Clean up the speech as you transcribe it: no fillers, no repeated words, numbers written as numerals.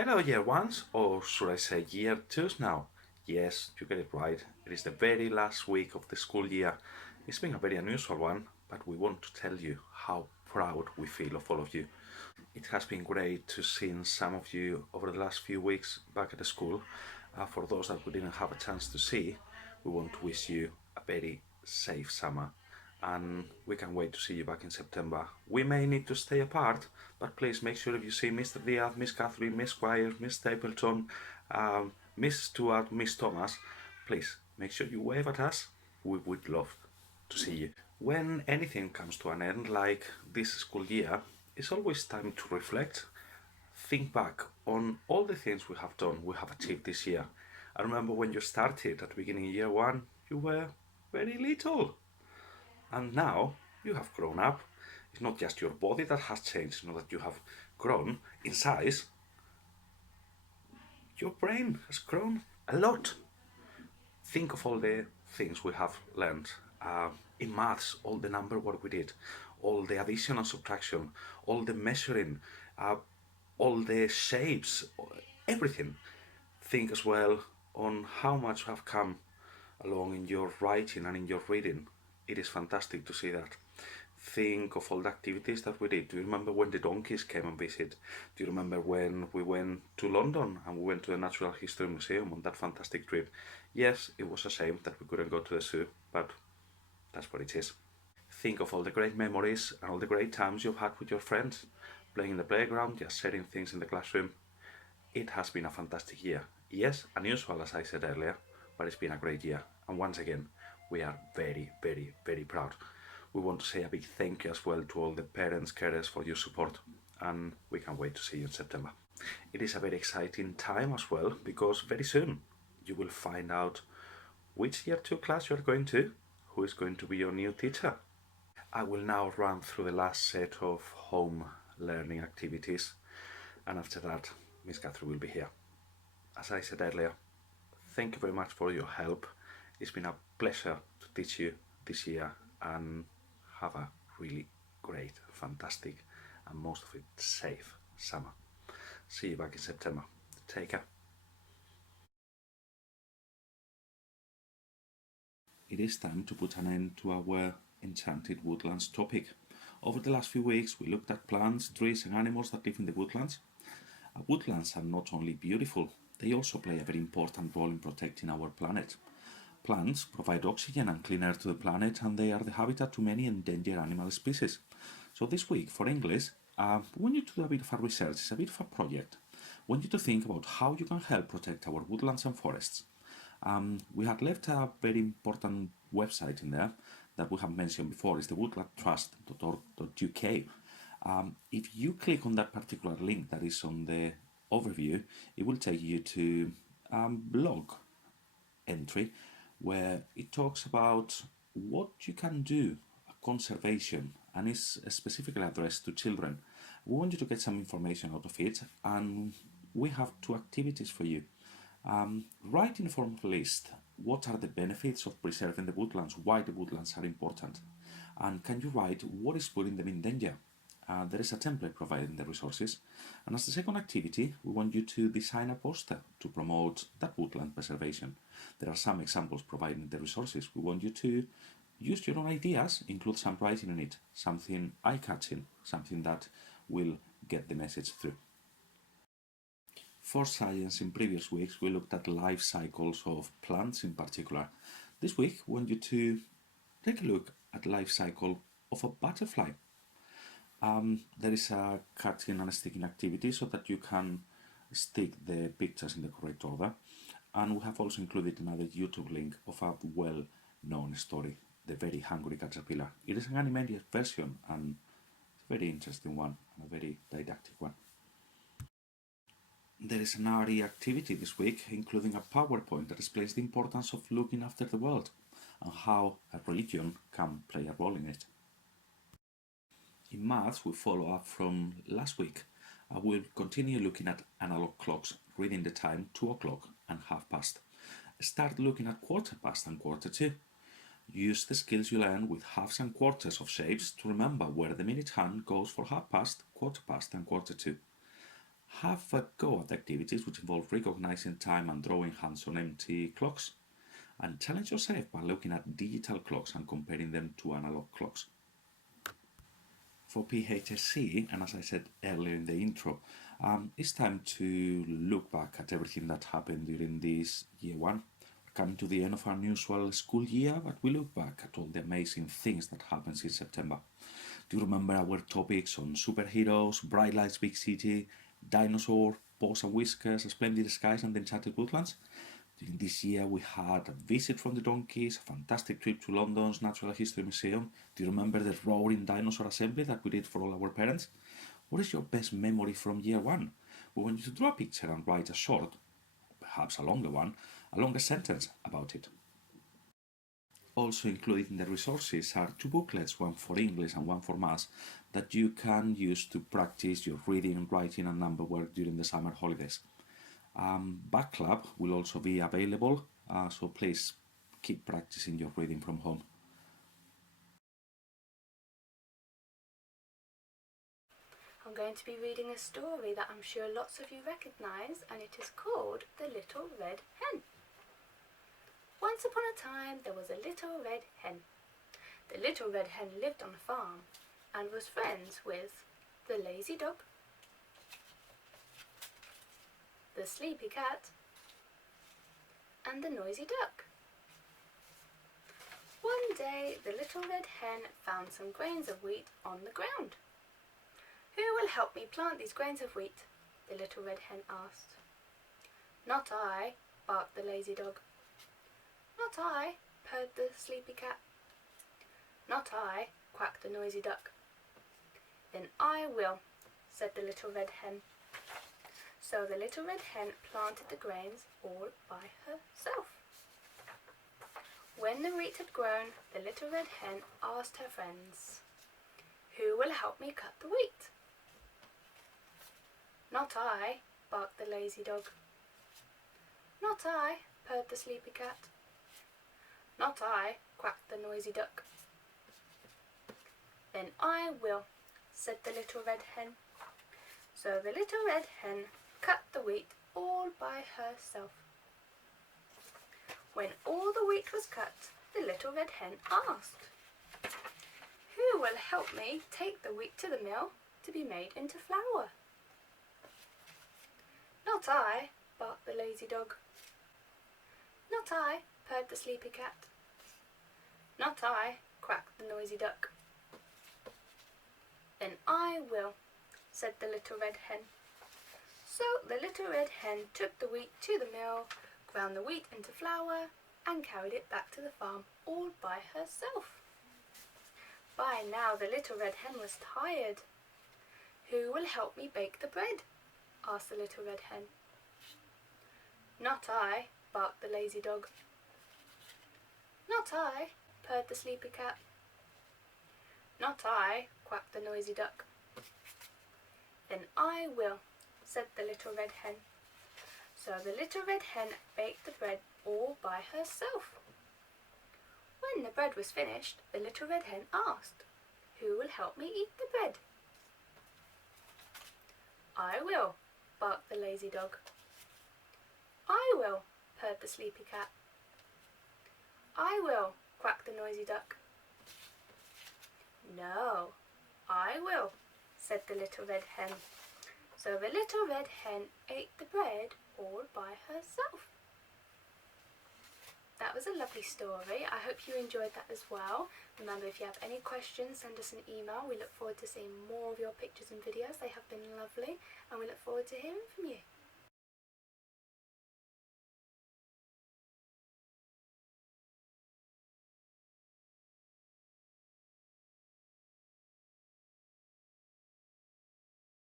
Hello, year ones, or should I say year twos now? Yes, you get it right. It is the very last week of the school year. It's been a very unusual one, but we want to tell you how proud we feel of all of you. It has been great to see some of you over the last few weeks back at the school. For those that we didn't have a chance to see, we want to wish you a very safe summer and we can wait to see you back in September. We may need to stay apart, but please make sure if you see Mr. Diaz, Miss Catherine, Miss Squire, Miss Stapleton, Miss Stewart, Miss Thomas, please make sure you wave at us. We would love to see you. When anything comes to an end, like this school year, it's always time to reflect, think back on all the things we have done, we have achieved this year. I remember when you started at the beginning of year one, you were very little. And now you have grown up. It's not just your body that has changed, it's not that you have grown in size. Your brain has grown a lot. Think of all the things we have learned. In maths, all the number what we did, all the addition and subtraction, all the measuring, uh, all the shapes, everything. Think as well on how much have come along in your writing and in your reading. It is fantastic to see that. Think of all the activities that we did. Do you remember when the donkeys came and visit? Do you remember when we went to London and we went to the Natural History Museum on that fantastic trip? Yes, it was a shame that we couldn't go to the zoo, but that's what it is. Think of all the great memories and all the great times you've had with your friends, playing in the playground, just sharing things in the classroom. It has been a fantastic year. Yes, unusual as I said earlier, but it's been a great year. And once again, we are very, very, very proud. We want to say a big thank you as well to all the parents, carers for your support, and we can't wait to see you in September. It is a very exciting time as well because very soon you will find out which year 2 class you are going to, who is going to be your new teacher. I will now run through the last set of home learning activities, and after that, Miss Catherine will be here. As I said earlier, thank you very much for your help. It's been a pleasure to teach you this year and have a really great, fantastic, and most of it safe summer. See you back in September. Take care. It is time to put an end to our enchanted woodlands topic. Over the last few weeks, we looked at plants, trees, and animals that live in the woodlands. Woodlands are not only beautiful, they also play a very important role in protecting our planet. Plants provide oxygen and clean air to the planet, and they are the habitat to many endangered animal species. So this week, for English, we want you to do a bit of a research, it's a bit of a project. We want you to think about how you can help protect our woodlands and forests. We had left a very important website in there that we have mentioned before. It's the woodlandtrust.org.uk. If you click on that particular link that is on the overview, it will take you to a blog entry where it talks about what you can do, conservation, and is specifically addressed to children. We want you to get some information out of it, and we have two activities for you. Write in the form of a list what are the benefits of preserving the woodlands, why the woodlands are important, and can you write what is putting them in danger. There is a template provided in the resources, and as the second activity we want you to design a poster to promote that woodland preservation. There are some examples provided in the resources. We want you to use your own ideas, include some writing in it, something eye-catching, something that will get the message through. For science, in previous weeks, we looked at life cycles of plants in particular. This week, we want you to take a look at life cycle of a butterfly. There is a cutting and sticking activity so that you can stick the pictures in the correct order. And we have also included another YouTube link of a well-known story, The Very Hungry Caterpillar. It is an animated version and it's a very interesting one and a very didactic one. There is an RE activity this week, including a PowerPoint that explains the importance of looking after the world and how a religion can play a role in it. In maths, we follow up from last week. I will continue looking at analog clocks, reading the time 2 o'clock and half past. Start looking at quarter past and quarter to. Use the skills you learn with halves and quarters of shapes to remember where the minute hand goes for half past, quarter past and quarter to. Have a go at activities which involve recognizing time and drawing hands on empty clocks, and challenge yourself by looking at digital clocks and comparing them to analog clocks. For PHSC, and as I said earlier in the intro, it's time to look back at everything that happened during this year one. We're coming to the end of our usual school year, but we look back at all the amazing things that happened in September. Do you remember our topics on superheroes, bright lights, big city, dinosaur, paws and whiskers, splendid skies, and the enchanted woodlands? During this year, we had a visit from the donkeys, a fantastic trip to London's Natural History Museum. Do you remember the roaring dinosaur assembly that we did for all our parents? What is your best memory from year one? We want you to draw a picture and write a short, perhaps a longer one, a longer sentence about it. Also included in the resources are two booklets, one for English and one for Maths, that you can use to practice your reading, writing, and number work during the summer holidays. Back Club will also be available, so please keep practicing your reading from home. I'm going to be reading a story that I'm sure lots of you recognise, and it is called The Little Red Hen. Once upon a time there was a little red hen. The little red hen lived on a farm and was friends with the lazy dog, the sleepy cat, and the noisy duck. One day the little red hen found some grains of wheat on the ground. "Who will help me plant these grains of wheat?" the little red hen asked. "Not I," barked the lazy dog. "Not I," purred the sleepy cat. "Not I," quacked the noisy duck. "Then I will," said the little red hen. So the little red hen planted the grains all by herself. When the wheat had grown, the little red hen asked her friends, "Who will help me cut the wheat?" "Not I," barked the lazy dog. "Not I," purred the sleepy cat. "Not I," quacked the noisy duck. "Then I will," said the little red hen. So the little red hen cut the wheat all by herself. When all the wheat was cut, the little red hen asked, "Who will help me take the wheat to the mill to be made into flour?" "Not I," barked the lazy dog. "Not I," purred the sleepy cat. "Not I," quacked the noisy duck. "Then I will," said the little red hen. So the little red hen took the wheat to the mill, ground the wheat into flour, and carried it back to the farm all by herself. By now the little red hen was tired. "Who will help me bake the bread?" asked the little red hen. "Not I," barked the lazy dog. "Not I," purred the sleepy cat. "Not I," quacked the noisy duck. "Then I will," said the little red hen. So the little red hen baked the bread all by herself. When the bread was finished, the little red hen asked, "Who will help me eat the bread?" "I will," barked the lazy dog. "I will," purred the sleepy cat. "I will," quacked the noisy duck. "No, I will," said the little red hen. So the little red hen ate the bread all by herself. That was a lovely story. I hope you enjoyed that as well. Remember, if you have any questions, send us an email. We look forward to seeing more of your pictures and videos. They have been lovely, and we look forward to hearing from you.